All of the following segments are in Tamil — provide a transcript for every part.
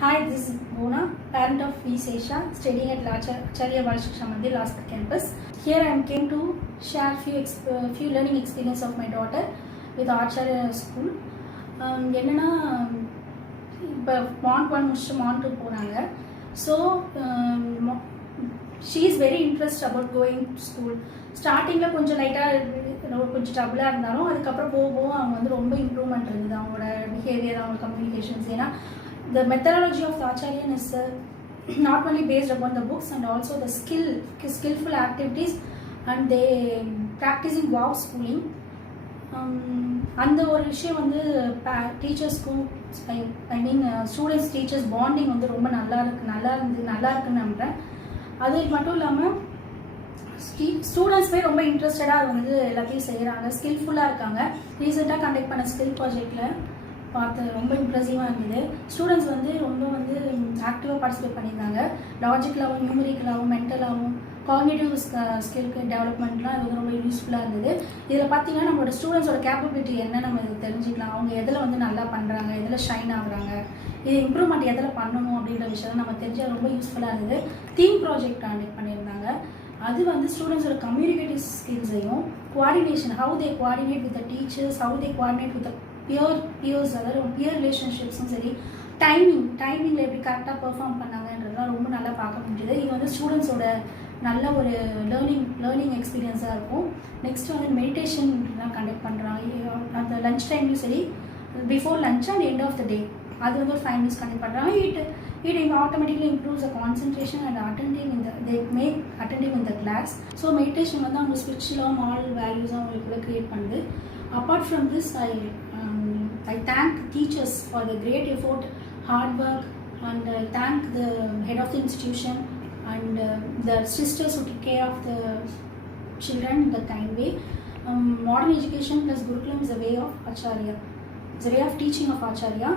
Hi, this is Mona, parent of V. Sesha, studying at Acharya Balshiksha Mandir, Laspa campus. Here I came to share few learning experience of my daughter with Acharya school. என்னன்னா இப்போ மாண்ட் 1 முடிச்சுட்டு மாண்ட் 2 போனாங்க. So she is very interest about going school. ஸ்டார்டிங்கில் கொஞ்சம் லைட்டாக கொஞ்சம் ட்ரபிளாக இருந்தாலும் அதுக்கப்புறம் போக போக அவங்க வந்து ரொம்ப இம்ப்ரூவ்மெண்ட் இருந்தது அவங்களோட பிஹேவியர், அவங்க கம்யூனிகேஷன்ஸ். ஏன்னா the methodology of the Acharyan is not only based upon the books and also the skillful activities, and they practicing wow schooling. அந்த ஒரு விஷயம் வந்து டீச்சர்ஸ்க்கும் ஐ மீன் ஸ்டூடெண்ட்ஸ் டீச்சர்ஸ் பாண்டிங் வந்து ரொம்ப நல்லா இருக்குன்னு நம்புகிறேன். அது மட்டும் இல்லாமல் ஸ்டூடெண்ட்ஸ்மே ரொம்ப இன்ட்ரெஸ்டடாக அது வந்து எல்லாத்தையும் செய்கிறாங்க, ஸ்கில்ஃபுல்லாக இருக்காங்க. ரீசெண்டாக கண்டக்ட் பண்ண ஸ்கில் ப்ராஜெக்டில் பார்த்து ரொம்ப இம்ப்ரெசிவாக இருந்தது. ஸ்டூடெண்ட்ஸ் வந்து ரொம்ப ஆக்டிவாக பார்ட்டிசிபேட் பண்ணியிருந்தாங்க. லாஜிக்கலாகவும், நியூமரிக்கலாகவும், மென்டலாகவும், காக்னிட்டிவ் ஸ்கில்க்கு டெவலப்மெண்ட்லாம் இது ரொம்ப யூஸ்ஃபுல்லாக இருந்தது. இதில் பார்த்தீங்கன்னா நம்மளோட ஸ்டூடெண்ட்ஸோட கேப்பபிலிட்டி என்ன நம்ம இது தெரிஞ்சுக்கலாம். அவங்க எதில் வந்து நல்லா பண்ணுறாங்க, எதில் ஷைன் ஆகுறாங்க, இது இம்ப்ரூவ்மெண்ட் எதில் பண்ணணும் அப்படின்ற விஷயம் நம்ம தெரிஞ்சால் ரொம்ப யூஸ்ஃபுல்லாக இருந்தது. தீம் ப்ராஜெக்ட் கண்டக்ட் பண்ணியிருந்தாங்க. அது வந்து ஸ்டூடெண்ட்ஸோட கம்யூனிகேட்டிவ் ஸ்கில்ஸையும் coordination, how they coordinate with the teachers, how they coordinate with peers, அதாவது பியர் ரிலேஷன்ஷிப்ஸும் சரி, டைமிங்கில் எப்படி கரெக்டாக பெர்ஃபார்ம் பண்ணாங்கன்றதுலாம் ரொம்ப நல்லா பார்க்க முடியுது. இது வந்து ஸ்டூடெண்ட்ஸோட நல்ல ஒரு லேர்னிங் எக்ஸ்பீரியன்ஸாக இருக்கும். நெக்ஸ்ட் வந்து மெடிடேஷன்லாம் கண்டக்ட் பண்ணுறாங்க. அந்த லஞ்ச் டைம்லையும் சரி, before lunch and end of the day அது வந்து ஒரு 5 minutes கண்டக்ட் பண்ணுறாங்க. It automatically improves the concentration and attending in the class. So meditation வந்து அவங்க ஸ்பிரிச்சுவலாக மாரல் வேல்யூஸாக அவங்களுக்குள்ள க்ரியேட் பண்ணுது. Apart from this, I thank teachers for the great effort, hard work, and I thank the head of the institution and the sisters who took care of the children in the kind way. Modern education plus Gurukulam is a way of Acharya. It's a way of teaching of Acharya.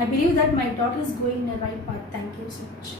I believe that my daughter is going in the right path. Thank you so much.